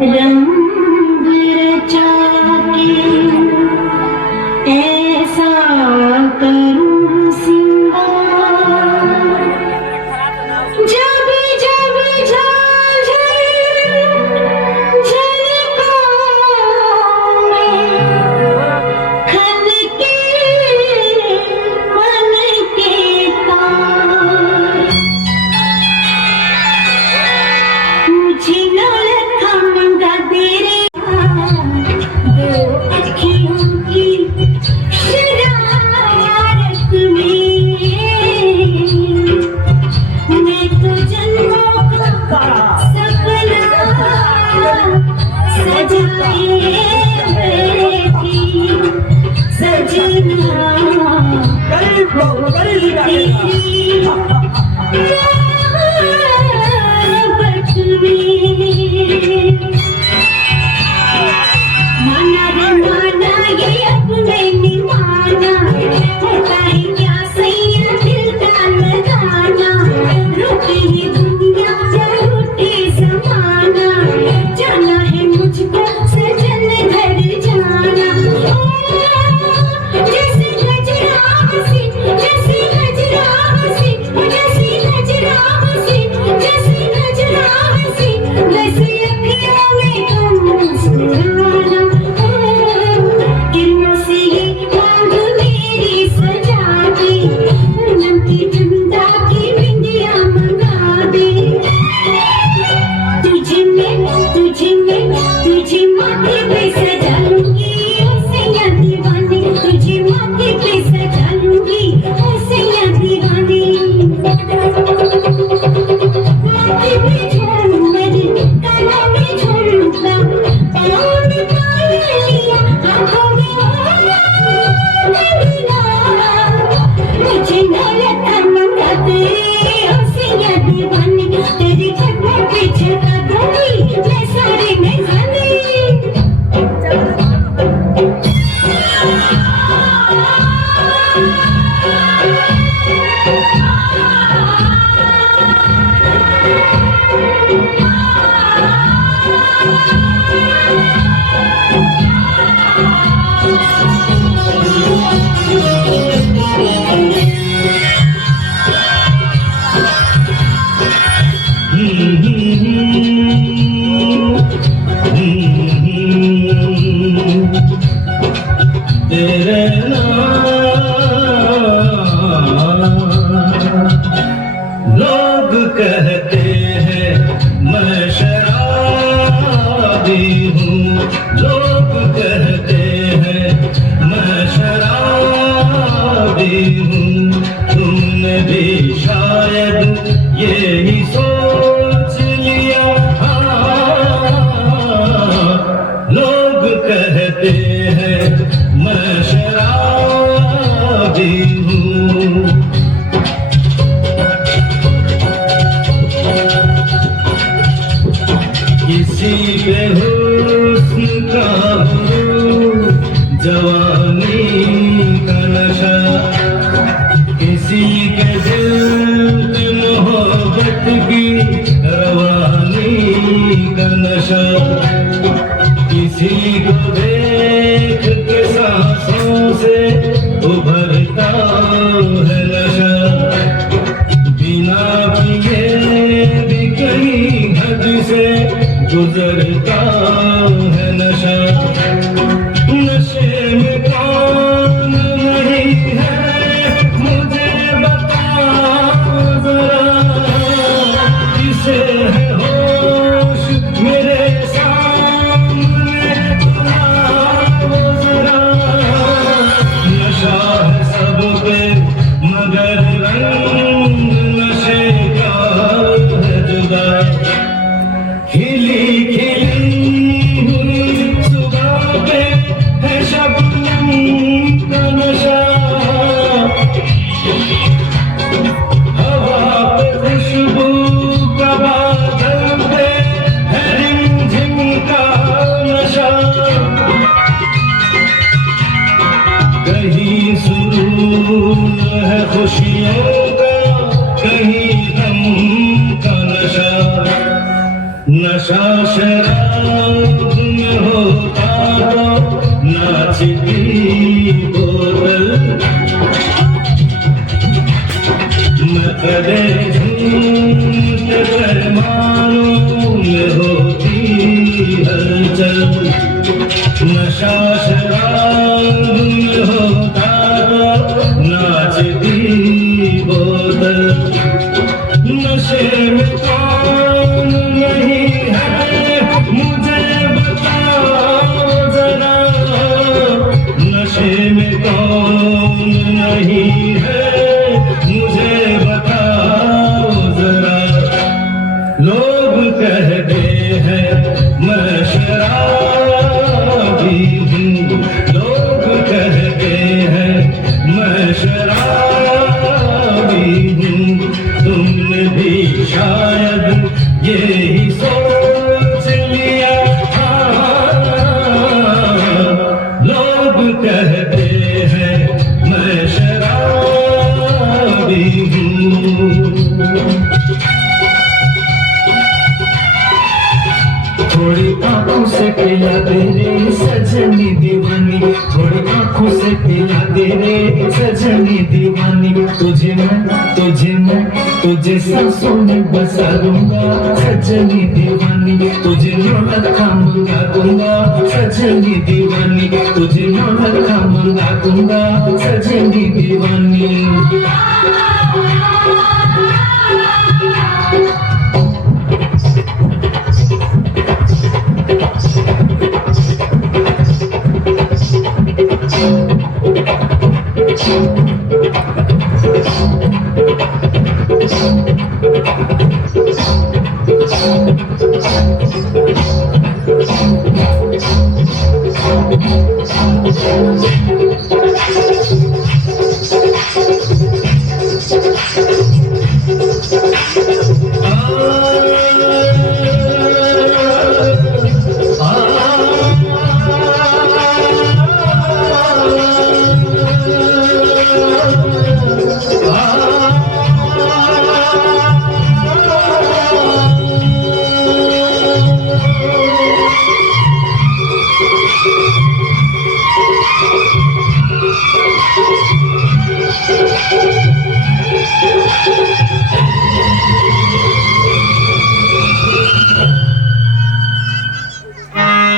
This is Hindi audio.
रंग रचा के ऐसा करूं सिंगार, जब जब झांझर झलकों में खनके मन के तार, मुझे न रखा मंगा तेरे दो अखियों की शरारत में, मैं तो जन्मों का सपना सजाए बैठी सजना तेरी मोहब्बत में। माना रे माना ये अब मैंने माना, होता है क्या सैया दिल का लगाना, रुके ये दुनिया लूटे ज़माना, जाना है मुझको सजन घर जाना। जैसे गजरा हंसी, जैसे गजरा हंसी, जैसे गजरा हंसी, जैसे गजरा हंसी, वैसे अखियों में तुम मुस्कुराना। किरणों से ये मांग मेरी सजा दे, पूनम की चंदा की बिंदिया मंगा दे, तुझे मैं तुझे माथे पे सजा लूंगी ओ सैया दीवानी, तुझे माथे पे सजा लूंगी ओ सैया दीवानी। माथे पे झूमर, कानों में झुमका, पाँव में पायलिया, आँखों में ओला लगना, मुझे न रखा मंगा तेरे ओ सैया दीवानी, तेरे कदमों पे झुका दूंगी मैं सारे नजारे। तेरे लोग कहते हैं मैं शराबी हूँ, लोग कहते हैं मैं शराबी हूँ, तुमने भी शायद यही सोच लिया। लोग कहते हैं मैं शराबी हूँ, किसी पे हुस्न का हो जवानी का नशा, किसी के दिल पे मोहब्बत की रवानी का नशा, किसी को देख के सांसों से उभरता है नशा, बिना पिए भी कहीं हद से गुजरता है नशा। नशे में कौन नहीं है मुझे बता जरा, किसे है होश मेरे सामने बुलाओ जरा। नशा है सब पे मगर रंग नशे का है जुदा, खिली खिली हुई सुबह पे है शबनम का नशा, हवा पे खुशबू का बादल पे है रिमझिम का नशा, कहीं सुरूर है खुशियों का कदे झूठ कर मानो में होती हलचल नशा शराब में होता तो नाचती बोतल नशे में कौन नहीं है मुझे बताओ जरा नशे में कौन नहीं है मुझे बताओ जरा लोग कहते हैं मैं शराबी हूँ लोग कहते हैं मैं शराबी हूँ तुमने भी शायद यही सोच लिया लोग कहते हैं मैं शराबी हूँ थोड़ी आंखों से पिला दे रे सजनी दीवानी थोड़ी आंखों से पिला दे रे सजनी दीवानी तुझे सांसों में बसा दूंगा सजनी दीवानी तुझे नौलखा मंगा दूंगा सजनी दीवानी तुझे नौलखा मंगा दूंगा सजनी दीवानी